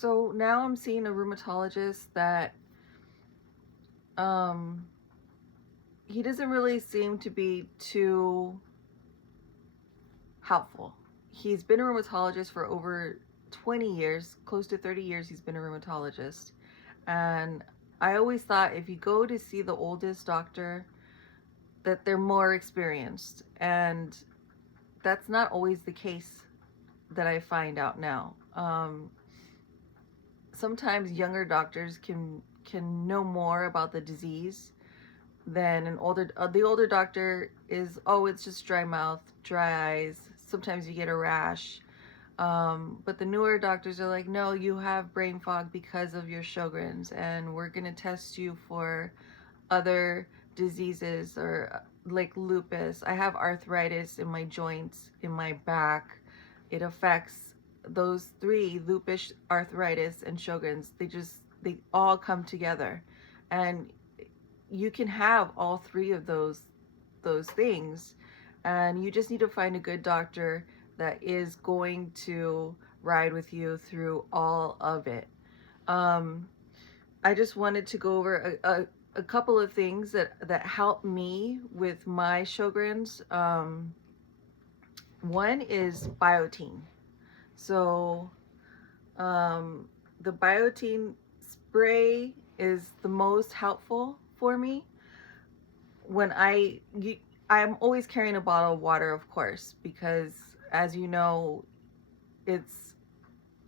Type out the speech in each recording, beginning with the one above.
So now I'm seeing a rheumatologist that um he doesn't really seem to be too helpful. He's been a rheumatologist for over 20 years, close to 30 years he's been a rheumatologist. And I always thought if you go to see the oldest doctor that they're more experienced, and that's not always the case that I find out now. Sometimes younger doctors can know more about the disease than an older the older doctor is, oh, it's just dry mouth, dry eyes, sometimes you get a rash. But the newer doctors are like, no, you have brain fog because of your Sjogren's, and we're going to test you for other diseases, or like lupus. I have arthritis in my joints, in my back. It affects those three: lupus, arthritis, and Sjogren's. They all come together, and you can have all three of those things, and you just need to find a good doctor that is going to ride with you through all of it. um, I just wanted to go over a couple of things that help me with my Sjogren's. One is biotin. So um, the biotin spray is the most helpful for me. When I'm always carrying a bottle of water, of course, because as you know, it's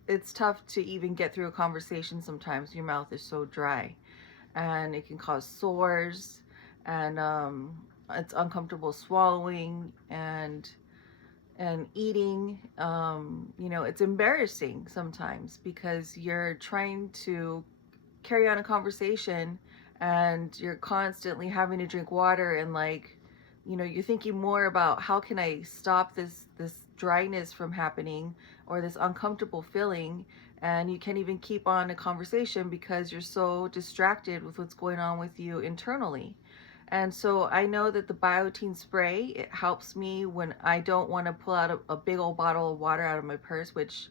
it's tough to even get through a conversation sometimes. Your mouth is so dry, and it can cause sores, and it's uncomfortable swallowing and eating. It's embarrassing sometimes because you're trying to carry on a conversation and you're constantly having to drink water, and like, you're thinking more about how can I stop this dryness from happening, or this uncomfortable feeling, and you can't even keep on a conversation because you're so distracted with what's going on with you internally. And so I know that the biotin spray, it helps me when I don't want to pull out a big old bottle of water out of my purse, which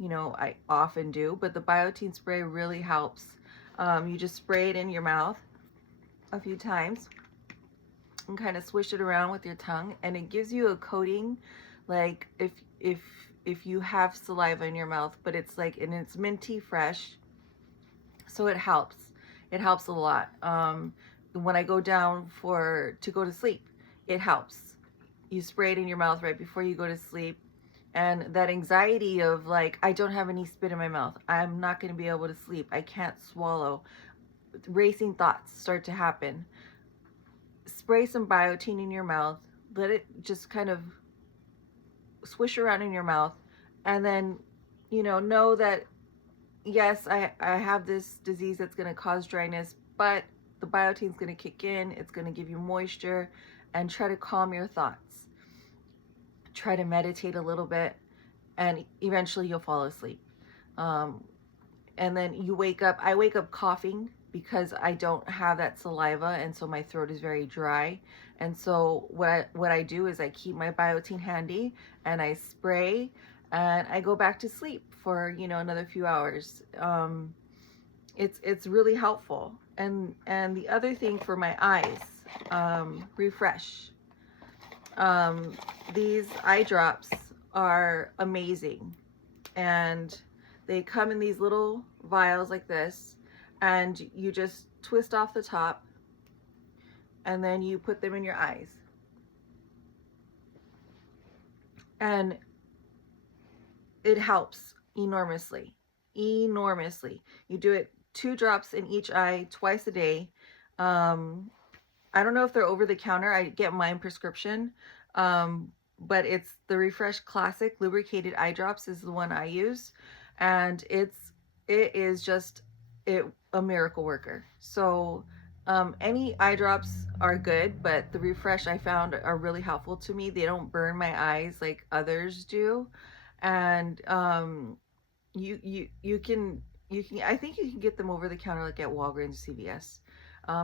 I often do, but the biotin spray really helps. You just spray it in your mouth a few times and kind of swish it around with your tongue, and it gives you a coating, like if if you have saliva in your mouth, but it's like, and it's minty fresh, so it helps. It helps a lot. When I go down to go to sleep, it helps. You spray it in your mouth right before you go to sleep, and that anxiety of like, I don't have any spit in my mouth, I'm not going to be able to sleep, I can't swallow, racing thoughts start to happen. Spray some biotin in your mouth, let it just kind of swish around in your mouth, and then know that yes, I have this disease that's going to cause dryness, but the biotin is going to kick in, it's going to give you moisture, and try to calm your thoughts. Try to meditate a little bit, and eventually you'll fall asleep. Um, and then you wake up. I wake up coughing because I don't have that saliva, and so my throat is very dry. And so what I do is I keep my biotin handy, and I spray, and I go back to sleep for another few hours. It's really helpful. And the other thing for my eyes, refresh. These eye drops are amazing, and they come in these little vials like this, and you just twist off the top, and then you put them in your eyes, and it helps enormously. Enormously. You do it 2 drops in each eye twice a day. I don't know if they're over the counter. I get mine prescription. But it's the Refresh Classic Lubricated Eye Drops is the one I use, and it is just a miracle worker. So any eye drops are good, but the Refresh I found are really helpful to me. They don't burn my eyes like others do, and you can I think you can get them over the counter, like at Walgreens, CVS.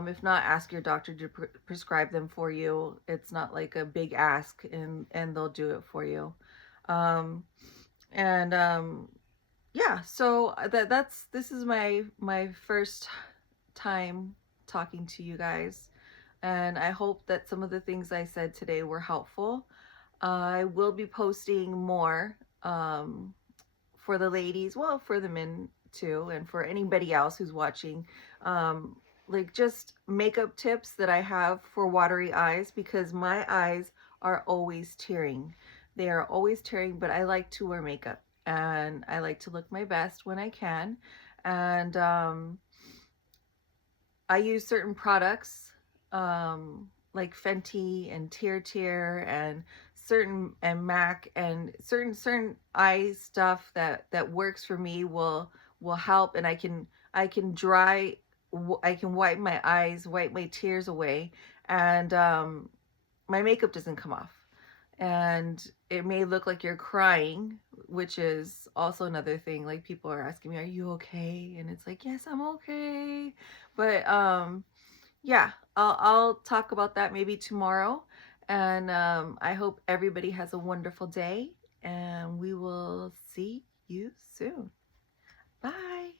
If not, ask your doctor to prescribe them for you. It's not like a big ask, and they'll do it for you. Um, and yeah, so this is my first time talking to you guys, and I hope that some of the things I said today were helpful. I will be posting more for the ladies, well, for the men too, and for anybody else who's watching. Um, like just makeup tips that I have for watery eyes, because my eyes are always tearing. They are always tearing, but I like to wear makeup and I like to look my best when I can. And I use certain products like Fenty and Tear and MAC, and certain eye stuff that works for me will help, and I can dry I can wipe my eyes, wipe my tears away, and my makeup doesn't come off. And it may look like you're crying, which is also another thing. Like people are asking me, "Are you okay?" And it's like, "Yes, I'm okay." But yeah, I'll talk about that maybe tomorrow. And I hope everybody has a wonderful day, and we will see you soon. Bye.